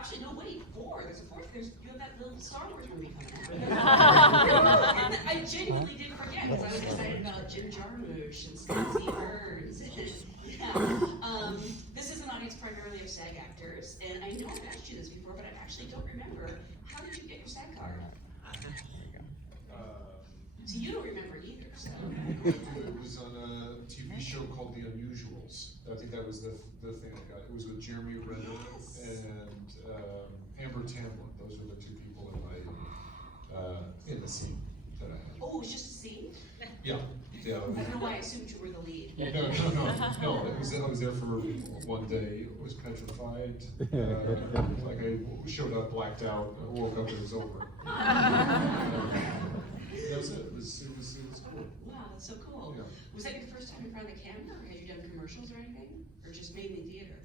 Actually, no, wait, 4. There's a 4th. You have that little Star Wars movie coming out. And I genuinely did forget because I was excited about Jim Jarmusch and Stacey Burns. Yeah. This is an audience primarily of SAG actors, and I know I've asked you this before, but I actually don't remember. How did you get your SAG card? So you don't remember either, so. It was on a TV show called The Unusuals. I think that was the thing I got. It was with Jeremy Renner and Amber Tamblyn. Those were the 2 people in the scene that I had. Oh, it was just a scene? Yeah. I don't know why I assumed you were the lead. No. I was there for 1 day. I was petrified. Like I showed up, blacked out, woke up, and it was over. That was it. It was cool. Wow, that's so cool. Yeah. Was that your first time in front of the camera, or had you done commercials or anything? Or just mainly theater?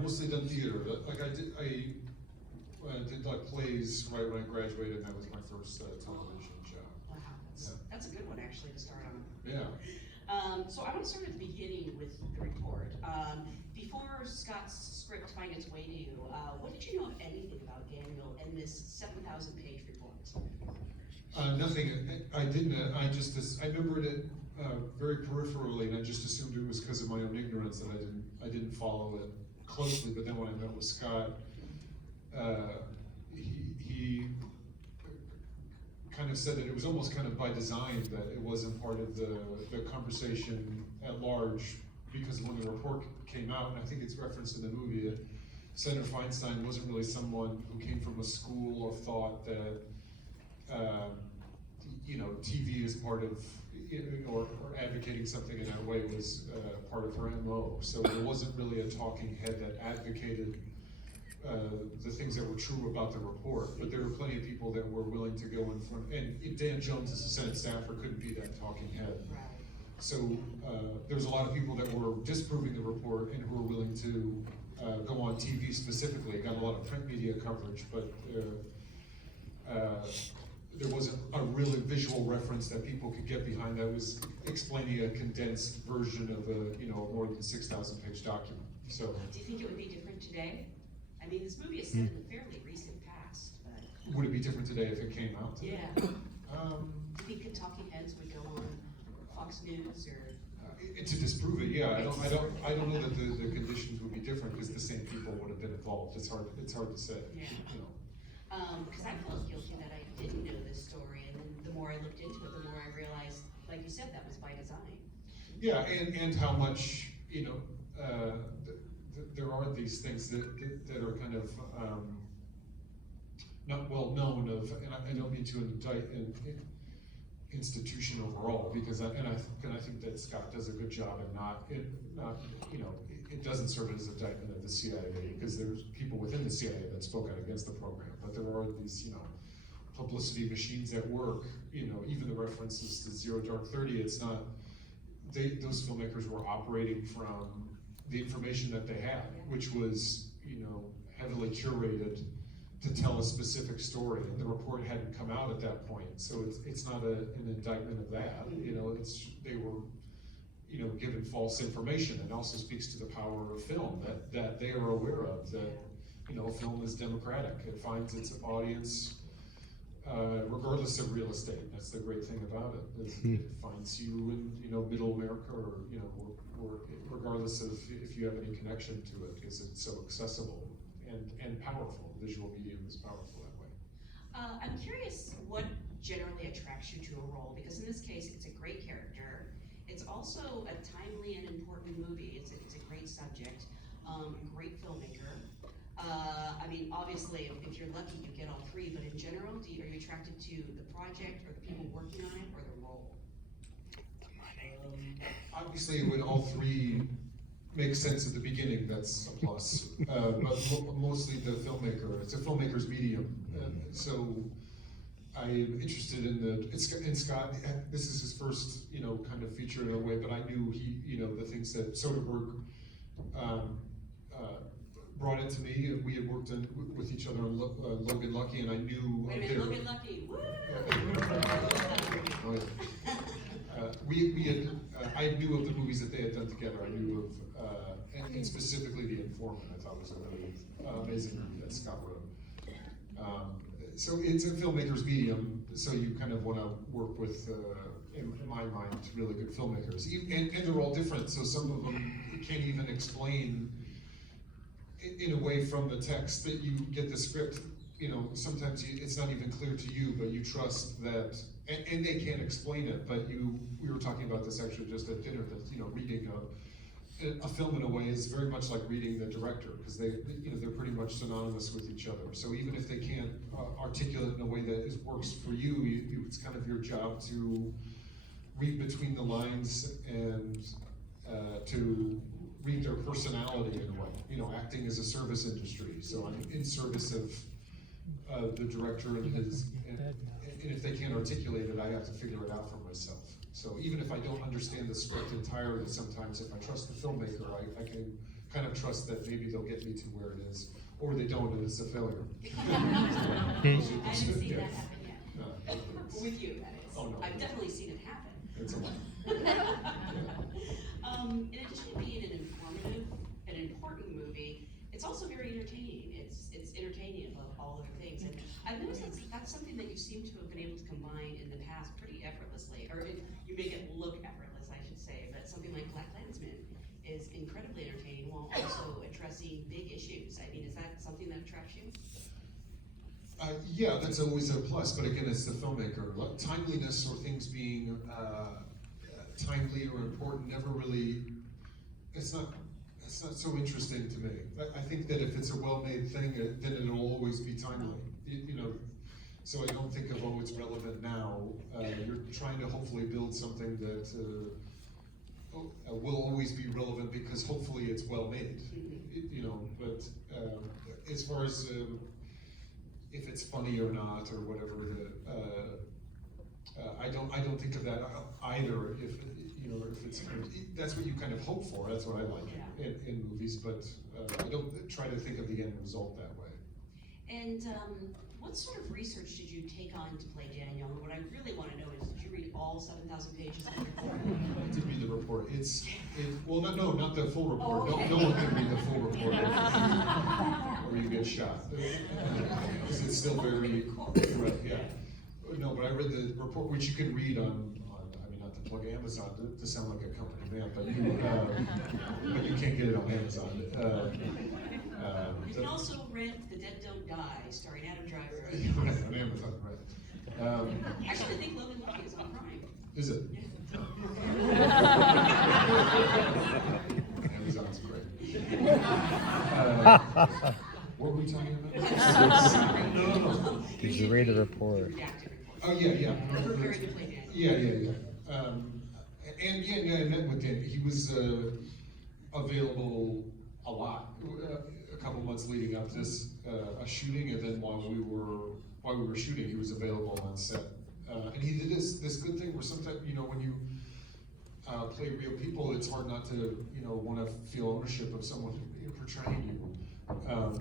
Mostly done theater. Like I did like plays right when I graduated. That was my first television job. Wow, that's a good one actually to start on. Yeah. So I want to start at the beginning with the report. Before Scott's script find its way to you, what did you know, if anything, about Daniel and this 7,000-page report? Nothing. I didn't. I remembered it very peripherally, and I just assumed it was because of my own ignorance that I didn't follow it closely. But then when I met with Scott, he kind of said that it was almost kind of by design that it wasn't part of the conversation at large, because when the report came out, and I think it's referenced in the movie, that Senator Feinstein wasn't really someone who came from a school or thought that TV is part of, or advocating something in that way was part of her MO. So there wasn't really a talking head that advocated the things that were true about the report, but there were plenty of people that were willing to go in front, and Dan Jones as a Senate staffer couldn't be that talking head. Right. So there was a lot of people that were disproving the report and who were willing to go on TV specifically. Got a lot of print media coverage, but there wasn't a really visual reference that people could get behind that was explaining a condensed version of a more than 6,000-page document. So, do you think it would be different today? I mean, this movie is set in the fairly recent past, but would it be different today if it came out today? yeah. Do you think the talking heads would go on Fox News or? To disprove it, yeah. I don't know that the conditions would be different because the same people would have been involved. It's hard to say. Yeah. Because I felt guilty that I didn't know this story, and then the more I looked into it, the more I realized, like you said, that was by design. Yeah, and how much there are these things that are kind of not well known of, and I don't mean to indict an institution overall, because I think that Scott does a good job in it doesn't serve as an indictment of the CIA, because there's people within the CIA that spoke out against the program, but there are these publicity machines at work. Even the references to Zero Dark 30, it's not those filmmakers were operating from the information that they had, which was heavily curated to tell a specific story, and the report hadn't come out at that point, so it's not an indictment of that. They were given false information, and also speaks to the power of film that they are aware of, that film is democratic. It finds its audience regardless of real estate. That's the great thing about it. It finds you in middle America, or regardless of if you have any connection to it, because it's so accessible and powerful. Visual medium is powerful that way. I'm curious what generally attracts you to a role, because in this case, it's a great character. It's also a timely and important movie. It's a great subject, great filmmaker. I mean, obviously, if you're lucky, you get all 3, but in general, are you attracted to the project, or the people working on it, or the role? Obviously, when all 3 make sense at the beginning, that's a plus. But mostly the filmmaker. It's a filmmaker's medium. So I'm interested in Scott. This is his first, kind of feature in a way, but I knew the things that Soderbergh brought it to me, and we had worked with each other on Logan Lucky, and I knew. Wait a minute, Logan Lucky. Woo! I knew of the movies that they had done together. I knew of, and specifically The Informant. I thought was a really amazing movie that Scott wrote. So it's a filmmaker's medium. So you kind of want to work with, in my mind, really good filmmakers, and they're all different. So some of them can't even explain in a way from the text that you get the script. You know, sometimes it's not even clear to you, but you trust that, and they can't explain it, but we were talking about this actually just at dinner, that, you know, reading a film in a way is very much like reading the director, because they're pretty much synonymous with each other. So even if they can't articulate in a way that works for you, it's kind of your job to read between the lines and to read their personality in a way. You know, acting is a service industry, so I'm in service of the director and if they can't articulate it, I have to figure it out for myself. So even if I don't understand the script entirely, sometimes if I trust the filmmaker, I can kind of trust that maybe they'll get me to where it is, or they don't and it's a failure. I haven't seen that happen yet. No. With you, that is. Oh, no. I've definitely seen it happen. It's a lot. In addition to being an informative and important movie, it's also very entertaining. It's entertaining above all other things. And I've noticed that's something that you seem to have been able to combine in the past pretty effortlessly, or you make it look effortless, I should say, but something like BlacKkKlansman is incredibly entertaining while also addressing big issues. I mean, is that something that attracts you? Yeah, that's always a plus, but again, it's the filmmaker. Timeliness or things being timely or important never really, it's not so interesting to me. I think that if it's a well-made thing, then it'll always be timely. You know, so I don't think of, oh, it's relevant now. You're trying to hopefully build something that will always be relevant because hopefully it's well-made. You know, but as far as if it's funny or not or whatever, I don't think of that either. If you know, if it's that's what you kind of hope for. That's what I like in movies, but I don't try to think of the end result that way. And what sort of research did you take on to play Daniel? And what I really want to know is, did you read all 7,000 pages of the report? I did read the report. Well, not the full report. Oh, okay. No one can read the full report, or you get shot. Because it's still very correct. Yeah. No, but I read the report, which you can read on I mean, not to plug Amazon to sound like a company man, but you can't get it on Amazon. You can also rent The Dead Don't Die, starring Adam Driver. Right, on Amazon, right. Actually, I think Logan Lucky is on Prime. Is it? Amazon's great. What were we talking about? No. Did you read the report? Oh, yeah. Preparing to play Daniel. Yeah. I met with Dan. He was available a lot, a couple months leading up to this a shooting, and then while we were shooting, he was available on set. And he did this good thing where sometimes, you know, when you play real people, it's hard not to, you know, want to feel ownership of someone portraying you.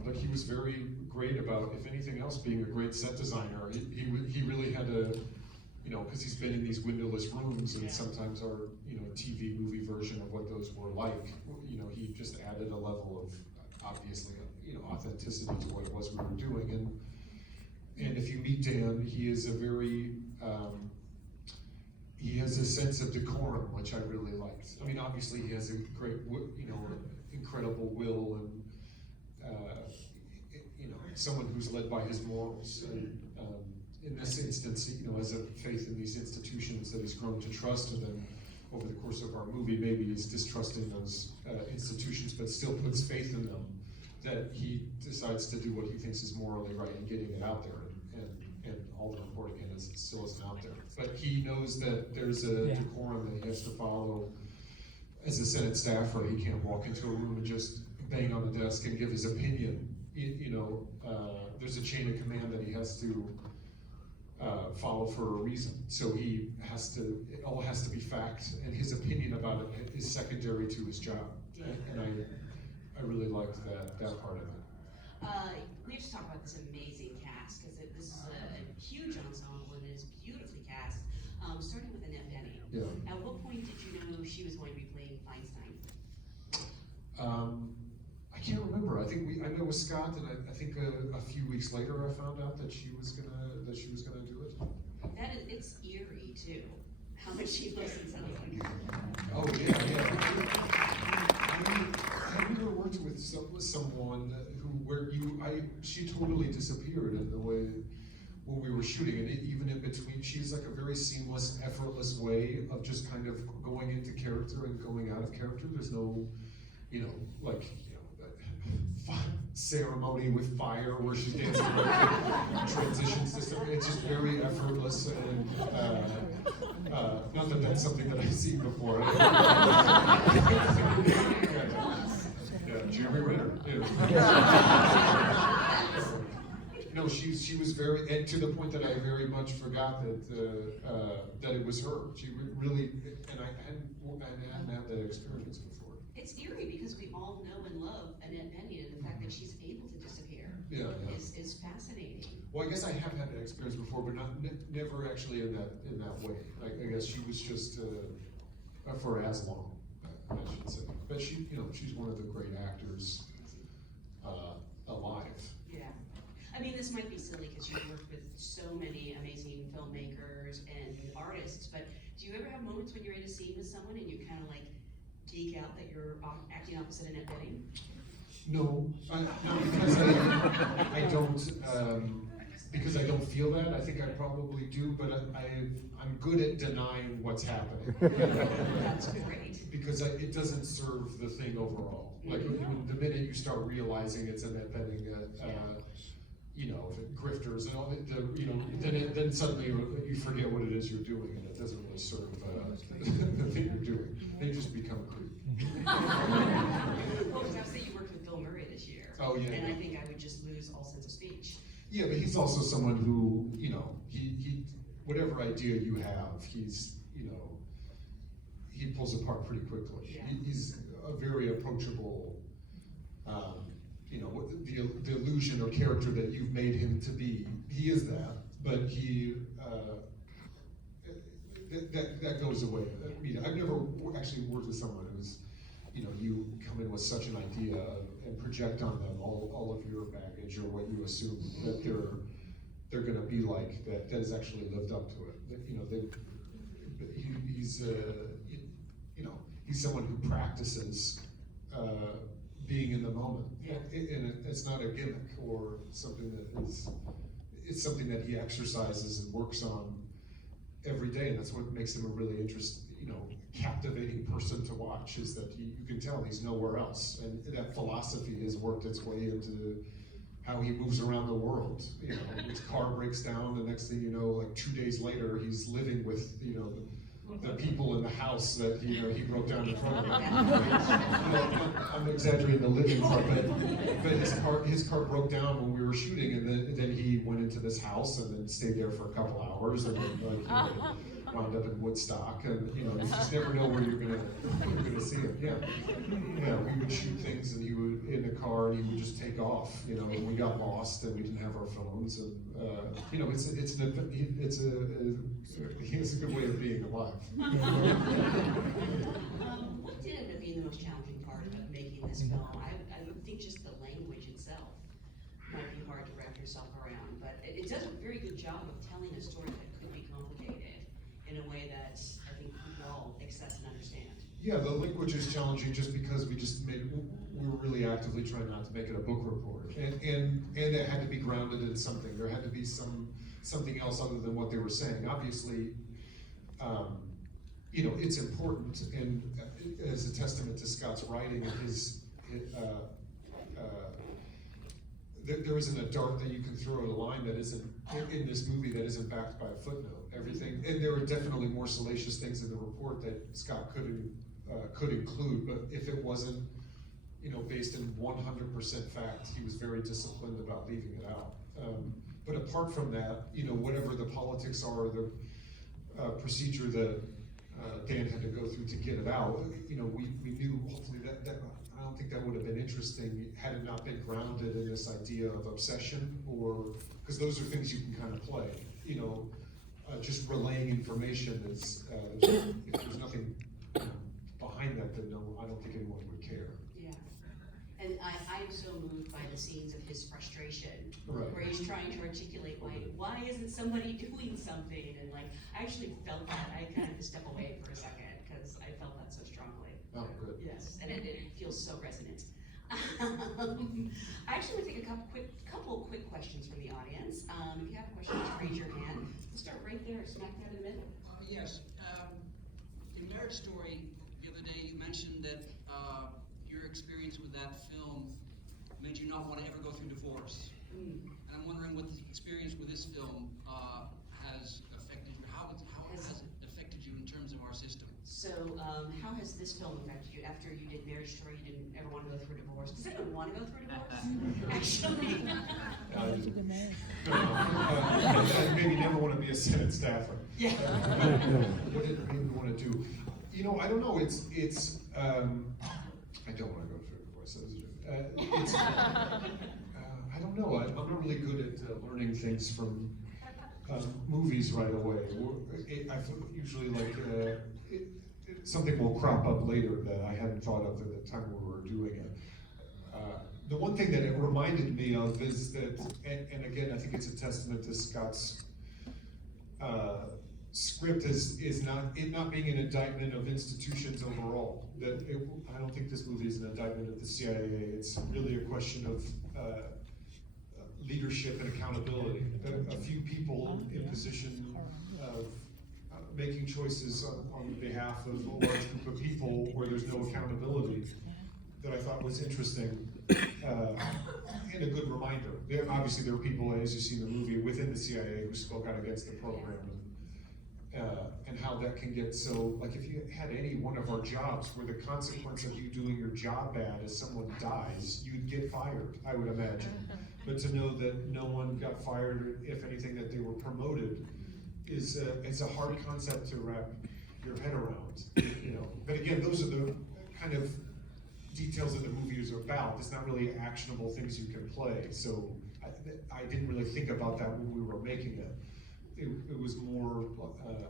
But he was very great about, if anything else, being a great set designer. He really had to, you know, because he's been in these windowless rooms, and sometimes our, you know, TV movie version of what those were like, you know, he just added a level of, obviously, you know, authenticity to what it was we were doing. And if you meet Dan, he is a very, he has a sense of decorum, which I really liked. I mean, obviously he has a great, you know, incredible will, and you know, someone who's led by his morals. And in this instance, you know, has a faith in these institutions that he's grown to trust, and then over the course of our movie, maybe he's distrusting those institutions, but still puts faith in them, that he decides to do what he thinks is morally right and getting it out there. And all the reporting still isn't out there. But he knows that there's a decorum that he has to follow as a Senate staffer. He can't walk into a room and just bang on the desk and give his opinion. You know, there's a chain of command that he has to follow for a reason. So he has to, it all has to be fact, and his opinion about it is secondary to his job. And I really liked that part of it. We have to talk about this amazing cast, because this is a huge ensemble and it is beautifully cast. starting with Annette Bening. Yeah. At what point did you know she was going to be playing Feinstein? I can't remember. I met with Scott, and I think a few weeks later I found out that she was gonna do it. It's eerie too, how much she listens to them. Oh yeah. Have you ever worked with someone she totally disappeared in the way when we were shooting, and even in between, she's like a very seamless, effortless way of just kind of going into character and going out of character. There's no, ceremony with fire where she's dancing around transition system. It's just very effortless, and not that that's something that I've seen before. Jeremy Renner. No, she was very, and to the point that I very much forgot that it was her. She really, and I hadn't had that experience before. It's eerie because we all know and love Annette Bening, and the fact that she's able to disappear is fascinating. Well, I guess I have had that experience before, but never actually in that way. I guess she was just for as long, I should say. But she's one of the great actors alive. Yeah. I mean, this might be silly because you've worked with so many amazing filmmakers and artists, but do you ever have moments when you're in a scene with someone and you kind of like geek out that you're acting opposite Annette Bening? No, because I don't feel that. I think I probably do, but I'm good at denying what's happening. That's great. Because it doesn't serve the thing overall. Like the minute you start realizing it's Annette Bening, grifters and all then suddenly you forget what it is you're doing, and it doesn't really serve the thing you're doing. They just become creep. Well, obviously you worked with Bill Murray this year. Oh yeah. And I think I would just lose all sense of speech. Yeah, but he's also someone who, he whatever idea you have, he pulls apart pretty quickly. Yeah. He's a very approachable, the illusion or character that you've made him to be, he is that, but that goes away. I mean, I've never actually worked with someone who's, you come in with such an idea and project on them all of your baggage or what you assume that they're going to be like, that has actually lived up to it. He's someone who practices being in the moment, and it's not a gimmick or something it's something that he exercises and works on every day, and that's what makes him a really captivating person to watch, is that you can tell he's nowhere else, and that philosophy has worked its way into how he moves around the world. His car breaks down, the next thing you know, like 2 days later, he's living with the people in the house that he broke down in front of him. I'm exaggerating the living part, but his car broke down when we were shooting, and then he went into this house and then stayed there for a couple hours, and then wound up in Woodstock, and you just never know where you're gonna see him. Yeah, we would shoot things, and he would in the car, and he would just take off. And we got lost, and we didn't have our phones, and he has a good way of being alive. What did end up being the most challenging part of making this film? I would think just the language itself might be hard to wrap yourself around, but it does a very good job of telling a story that could be complicated in a way that I think we can all access and understand. Yeah, the language is challenging just because we were really actively trying not to make it a book report, and it had to be grounded in something. There had to be something else other than what they were saying. Obviously, it's important, and as a testament to Scott's writing and there isn't a dart that you can throw at a line that isn't in this movie that isn't backed by a footnote. Everything, and there are definitely more salacious things in the report that Scott could include, but if it wasn't, based in 100% fact, he was very disciplined about leaving it out. But apart from that, whatever the politics are, the procedure that Dan had to go through to get it out, we knew hopefully that I don't think that would have been interesting had it not been grounded in this idea of obsession, or because those are things you can kind of play. just relaying information is, if there's nothing behind that, then no, I don't think anyone would care. Yeah, and I'm so moved by the scenes of his frustration, Right. where he's trying to articulate why isn't somebody doing something, and like, I actually felt that, I kind of had to step away for a second, because I felt that so strongly. Oh, good. Yes, and it feels so resonant. I actually want to take a couple quick questions from the audience. If you have a question, just raise your hand. We'll start right there, smack dab in the middle. Yes. In Marriage Story, the other day, you mentioned that your experience with that film made you not want to ever go through divorce. And I'm wondering what the experience with this film has affected you. How has it affected you in terms of our system? So, how has this film affected you? After you did Marriage Story, you didn't ever want to go through a divorce. Does anyone want to go through a divorce? Actually. I maybe never want to be a Senate staffer. Yeah. What did I maybe want to do? You know, I don't know. It's. I don't want to go through a divorce. I don't know. I'm not really good at learning things from movies right away. I usually like something will crop up later that I hadn't thought of at the time we were doing it. The one thing that it reminded me of is that, and again, I think it's a testament to Scott's script is not being an indictment of institutions overall. That I don't think this movie is an indictment of the CIA. It's really a question of leadership and accountability. A few people in position of making choices on behalf of a large group of people where there's no accountability, that I thought was interesting and a good reminder. Obviously, there were people, as you see in the movie, within the CIA who spoke out against the program, and how that can get so, like if you had any one of our jobs where the consequence of you doing your job bad is someone dies, you'd get fired, I would imagine. But to know that no one got fired, if anything, that they were promoted, is it's a hard concept to wrap your head around, you know. But again, those are the kind of details that the movie is about. It's not really actionable things you can play. So I didn't really think about that when we were making it. It was more,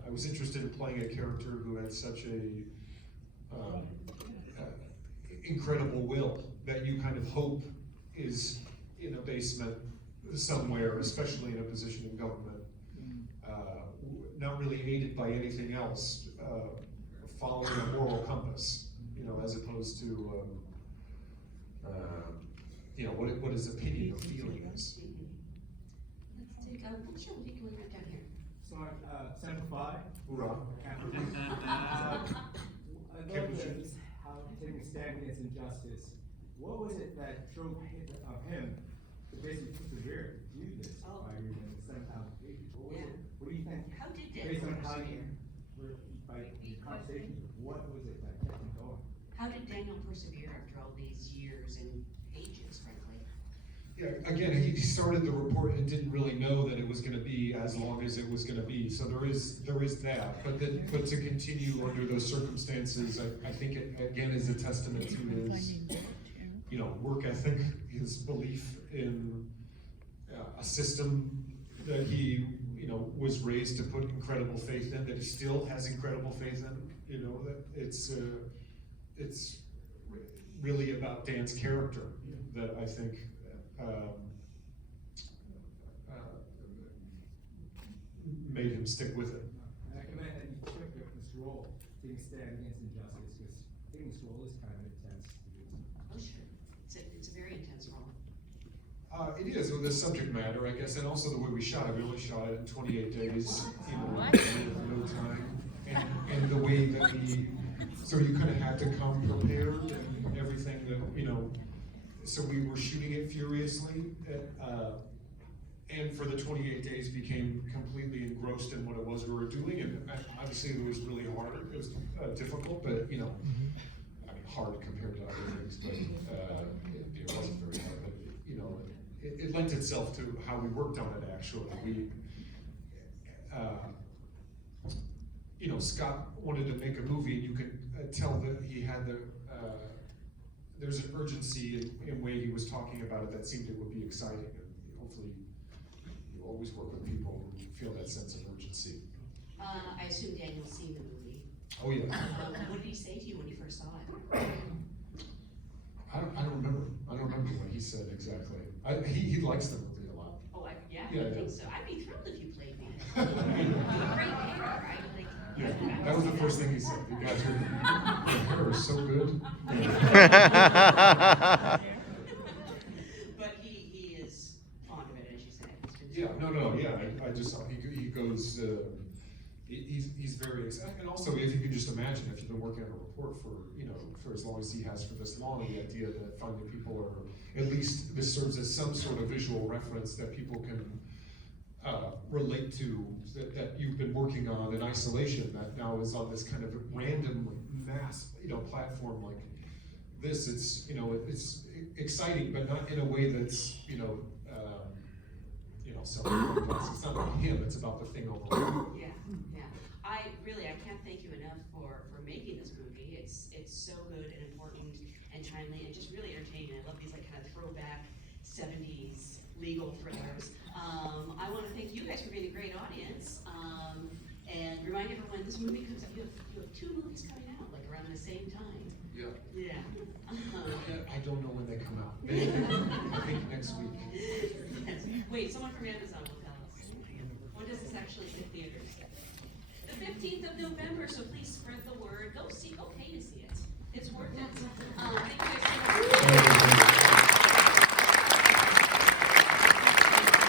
I was interested in playing a character who had such a incredible will that you kind of hope is in a basement somewhere, especially in a position in government. Not really aided by anything else, following a moral compass, you know, as opposed to, you know, what his opinion or feeling is. Let's take, sure, we'll take one right down here. Sorry, Simplify. Hoorah. I love this, how taking a stand against injustice. What was it that drove him to basically persevere to do this by reading 7,000 pages? What was it? What do you think? How did Based Daniel on how you, persevere? by conversations, what was it that kept him going? How did Daniel persevere after all these years and pages, frankly? Yeah, again, he started the report and didn't really know that it was gonna be as long as it was gonna be, so there is that. But to continue under those circumstances, I think it, again, is a testament to his, you know, work ethic, his belief in a system that he, you know, was raised to put incredible faith in, that he still has incredible faith in, you know, that it's really about Dan's character that I think made him stick with it. And I commend that you took this role, taking a stand against injustice, because taking this role is kind of intense to do. Oh, sure. It's a very intense role. It is, with the subject matter, I guess, and also the way we shot it. We only shot it in 28 days, you know, with no time. And the way that so you kind of had to come prepared and everything that, you know, so we were shooting it furiously, and for the 28 days became completely engrossed in what it was we were doing, and obviously it was really hard, it was difficult, but, you know, I mean, hard compared to other things, but it wasn't very hard, but, you know, it lent itself to how we worked on it, actually. We, you know, Scott wanted to make a movie, and you could tell that he had there's an urgency in way he was talking about it that seemed it would be exciting, and hopefully you always work with people who feel that sense of urgency. I assume Daniel's seen the movie. Oh, yeah. What did he say to you when you first saw it? I don't remember. I don't remember what he said exactly. He likes the movie a lot. Oh, Yeah, I yeah. think so. I'd be thrilled if you played me. You're a great hair, right? Like, Yeah, that was the first thing he said. You guys are, your hair is so good. But he is fond of it, as you said. Yeah, no, yeah, I just saw, he goes, he's very excited. And also, if you can just imagine, if you've been working on a report for, for as long as he has for this long, the idea that finally people are, at least this serves as some sort of visual reference that people can relate to, that you've been working on in isolation, that now is on this kind of random mass, platform like this. It's, it's exciting, but not in a way that's, self-conscious. It's not about him, it's about the thing overall. Yeah. I can't thank you enough for making this movie. It's so good and important and timely and just really entertaining. I love these like kind of throwback 70s legal thrillers. I want to thank you guys for being a great audience. And remind everyone this movie comes out. You have 2 movies coming out like around the same time. Yeah. Yeah. I don't know when they come out. I think next week. Yes. Wait, someone from Amazon will tell us. When does this actually hit theaters? The 15th of November, so please